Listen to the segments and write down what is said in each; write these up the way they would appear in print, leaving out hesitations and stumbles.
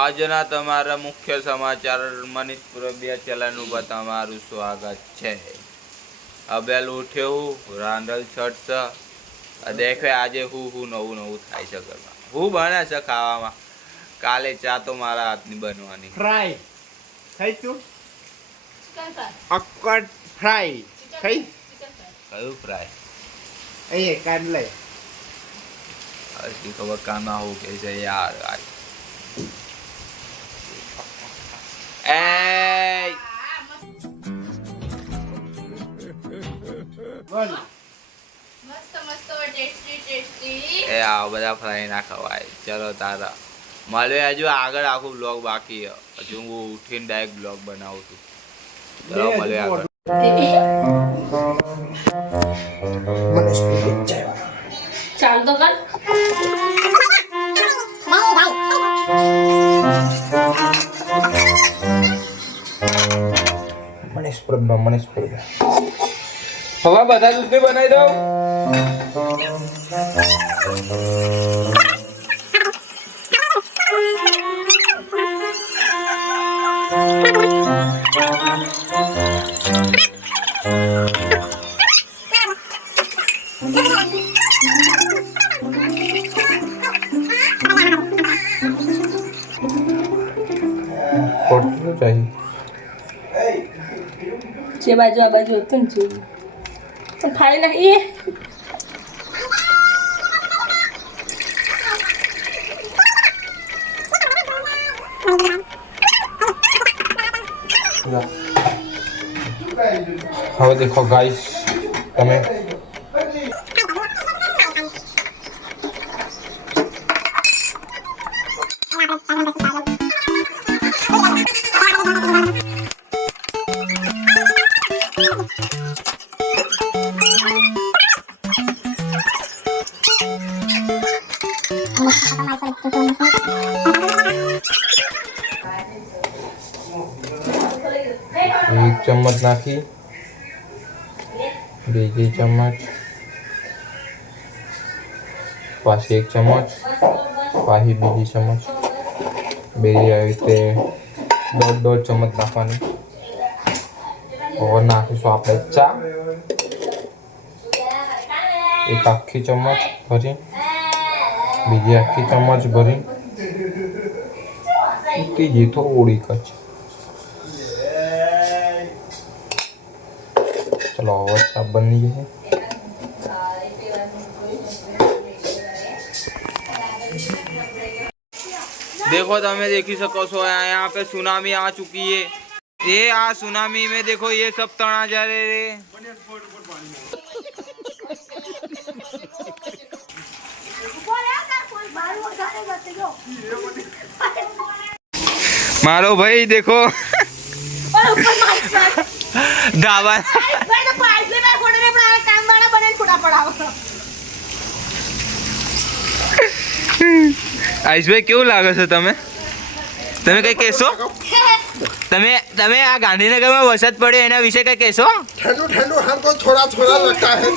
આજના તમારા મુખ્ય સમાચાર મનીષ પુરબિયા ચેનલનું તમારું સ્વાગત છે। અબેલ ઉઠ્યો હું રાંધલ છટ છે દેખે આજે હું નવું થાય છે ઘરમાં હું બને છે ખાવામાં। કાલે ચા તો મારા હાથની બનવાની ફ્રાય ખાઈશું અક્કડ ફ્રાય ખાઈ કયું ફ્રાય એ કાઢ લે હજી ખબર કામાં હું કે છે યાર એ બોલ મસ્ત મસ્ત ટેસ્ટી એ આ બધા ફ્રાય ના ખવાય। ચલો તારા મળે હજુ આગળ આખું બ્લોગ બાકી હજુ હું ઉઠીને ડાયરેક્ટ બ્લોગ બનાવું છું। ચલો મળે આગળ ચાલ તો કર મનીષ હવે બધા દૂધ બનાવી દઉં જે બાજુ આ બાજુ હતું ને જોયું પણ ફાઈ નહીં હવે દેખો ગાઈસ તમે एक चम्मच नाखी बीजी चम्मच पासी एक चम्मच पाही बीजी चम्मच बेरी आ रीते दौड़ चम्मच नाखवानी और नाखीशुं आपणे चा एक आखी चम्मच भरी बीजी आखी चम्मच भरी तीजी थोड़ी कच चलो और सब बन गई है देखो तमें देखी सको छो यहाँ पे सुनामी आ चुकी है। ये आ सुनामी में देखो ये सब तना जा रहे मारो भाई देखो ढाबा आयुष भाई केवं लागे छे तमे तमे कई कहेशो तमे तमे आ गांधीनगर में वरसाद पड़े एना विषय कई कहेशो। ठंडू ठंडू हमको थोड़ा थोड़ा लगता है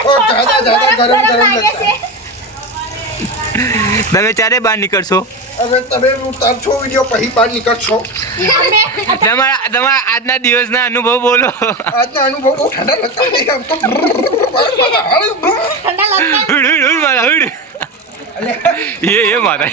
और ज्यादा ज्यादा गरम गरम लगता है। तमे चारे बार निकलशो अबे तमे उतारछो वीडियो पही बार निकलछो તમારા તમારા આજના દિવસના અનુભવ બોલો। આજના અનુભવ બહુ ઠંડા लगता है हमको ठंडा लगता है ये मारा